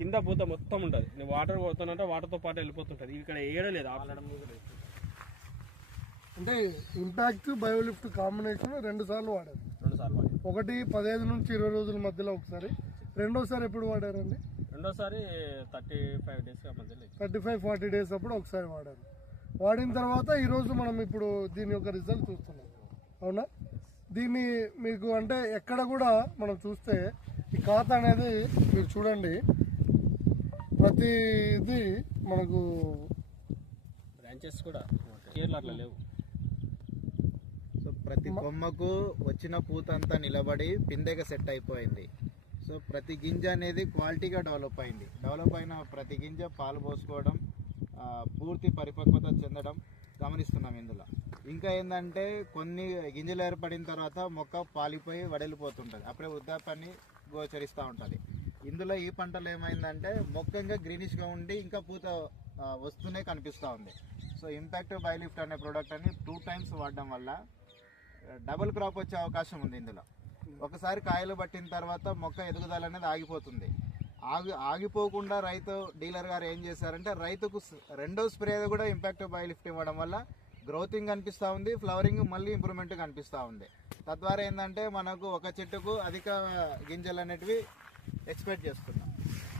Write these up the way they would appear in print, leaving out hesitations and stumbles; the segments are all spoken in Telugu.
కింద పూత మొత్తం ఉంటుంది. నేను వాటర్ పోతానంటే వాటర్తో పాటు వెళ్ళిపోతుంటుంది. ఇక్కడ ఏడలేదు ఆడడం. అంటే ఇంపాక్ట్ బయోలిఫ్ట్ కాంబినేషన్ 2 సార్లు వాడారు. 2 సార్లు వాడారు. ఒకటి 15 నుంచి 20 రోజుల మధ్యలో ఒకసారి, రెండోసారి ఎప్పుడు వాడారండి? రెండోసారి 35 డేస్ మధ్యలో 35-40 డేస్ అప్పుడు ఒకసారి వాడారు. వాడిన తర్వాత ఈరోజు మనం ఇప్పుడు దీని యొక్క రిజల్ట్ చూస్తున్నాం, అవునా? దీన్ని మీకు అంటే ఎక్కడ కూడా మనం చూస్తే ఈ ఖాతా అనేది మీరు చూడండి, ప్రతిది మనకు బ్రాంచెస్ కూడా కేర్లు అట్లా లేవు. సో ప్రతి కొమ్మకు వచ్చిన పూత అంతా నిలబడి పిందెగా సెట్ అయిపోయింది. సో ప్రతి గింజ అనేది క్వాలిటీగా డెవలప్ అయింది. డెవలప్ అయిన ప్రతి గింజ పాలు పోసుకోవడం, పూర్తి పరిపక్వత చెందడం గమనిస్తున్నాం ఇందులో. ఇంకా ఏంటంటే కొన్ని గింజలు ఏర్పడిన తర్వాత మొక్క పాలిపోయి వడలిపోతుంటుంది, అప్పుడే వృద్ధాప్యాన్ని గోచరిస్తూ ఉంటుంది. ఇందులో ఈ పంటలో ఏమైందంటే మొక్క ఇంకా గ్రీనిష్గా ఉండి ఇంకా పూత వస్తూనే కనిపిస్తూ ఉంది. సో ఇంపాక్ట్ బయోలిఫ్ట్ అనే ప్రోడక్ట్ అని 2 టైమ్స్ వాడడం వల్ల డబుల్ క్రాప్ వచ్చే అవకాశం ఉంది. ఇందులో ఒకసారి కాయలు పట్టిన తర్వాత మొక్క ఎదుగుదల అనేది ఆగిపోతుంది. ఆగిపోకుండా రైతు డీలర్ గారు ఏం చేశారంటే రైతుకు రెండో స్ప్రే కూడా ఇంపాక్ట్ బయోలిఫ్ట్ ఇవ్వడం వల్ల గ్రోతింగ్ కనిపిస్తూ ఉంది, ఫ్లవరింగ్ మళ్ళీ ఇంప్రూవ్మెంట్ కనిపిస్తూ ఉంది. తద్వారా ఏంటంటే మనకు ఒక చెట్టుకు అధిక గింజలు అనేటివి ఎక్స్పెక్ట్ చేస్తున్నాం.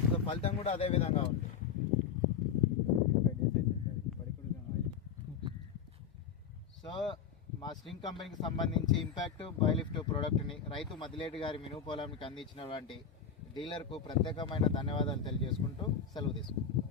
సో ఫలితం కూడా అదే విధంగా ఉంది. సో మా స్ట్రింగ్ కంపెనీకి సంబంధించి ఇంపాక్ట్ బయోలిఫ్ట్ ప్రోడక్ట్ని రైతు మదిలేటి గారి మినుము పొలానికి అందించినటువంటి డీలర్కు ప్రత్యేకమైన ధన్యవాదాలు తెలియజేసుకుంటూ సెలవు తీసుకుంటాం.